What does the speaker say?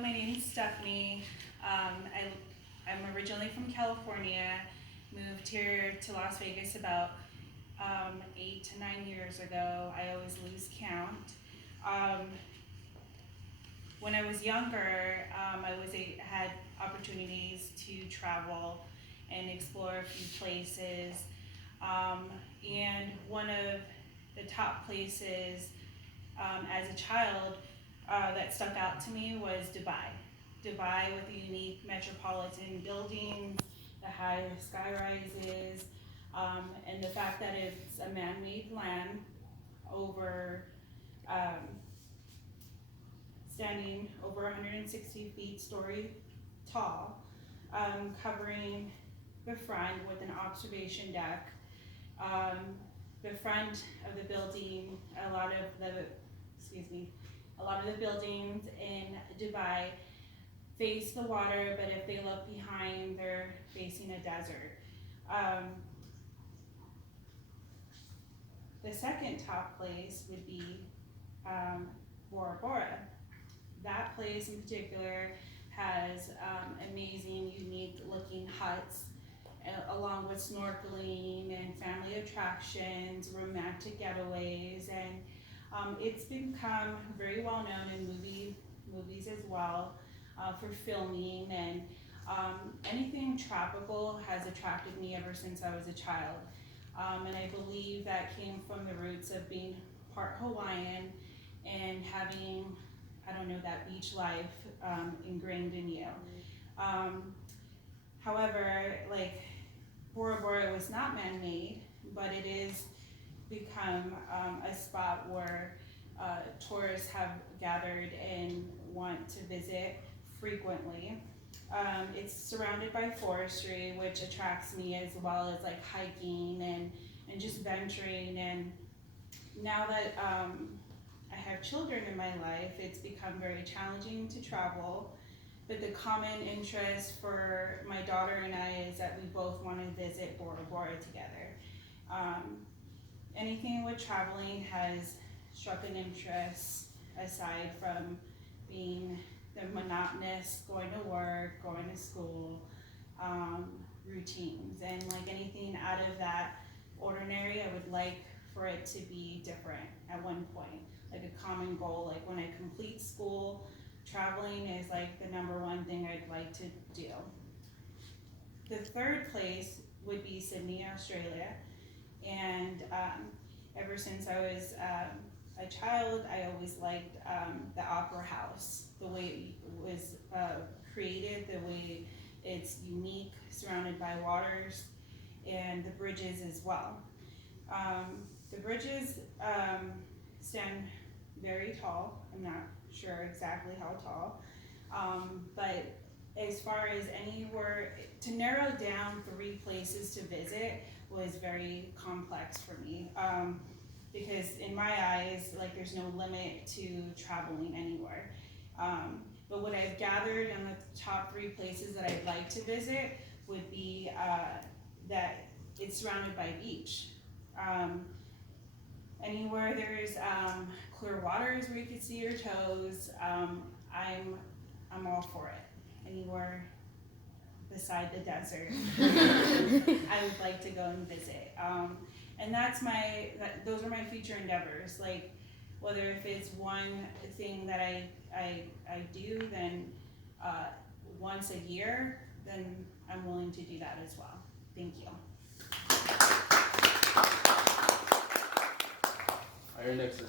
my name's Stephanie. I'm originally from California, moved here to Las Vegas about 8 to 9 years ago. I always lose count. When I was younger, had opportunities to travel and explore a few places. And one of the top places as a child that stuck out to me was Dubai. Dubai with the unique metropolitan buildings, the high sky rises, and the fact that it's a man-made land standing over 160 feet story tall, covering the front with an observation deck. The front of the building, a lot of the buildings in Dubai face the water, but if they look behind, they're facing a desert. The second top place would be Bora Bora. That place in particular has amazing, unique looking huts, along with snorkeling and family attractions, romantic getaways, and it's become very well known in movies as well for filming, and anything tropical has attracted me ever since I was a child. And I believe that came from the roots of being part Hawaiian and having, that beach life ingrained in you. However, Bora Bora was not man-made, but it is become a spot where tourists have gathered and want to visit frequently. It's surrounded by forestry, which attracts me, as well as hiking and just venturing. And now that I have children in my life, it's become very challenging to travel. But the common interest for my daughter and I is that we both want to visit Bora Bora together. Anything with traveling has struck an interest aside from being the monotonous going to work, going to school, routines. And anything out of that ordinary, I would like for it to be different at one point. A common goal, when I complete school, traveling is the number one thing I'd like to do. The third place would be Sydney, Australia. And ever since I was a child, I always liked the Opera House, the way it was created, the way it's unique, surrounded by waters, and the bridges as well. The bridges stand very tall. I'm not sure exactly how tall, but as far as anywhere, to narrow down 3 places to visit was very complex for me, because in my eyes, there's no limit to traveling anywhere. But what I've gathered in the top 3 places that I'd like to visit would be that it's surrounded by beach. Anywhere there's clear waters where you can see your toes, I'm all for it. Anywhere beside the desert, I would like to go and visit. And those are my future endeavors. Whether if it's one thing that I do, then once a year, then I'm willing to do that as well. Thank you. Iron Nixon.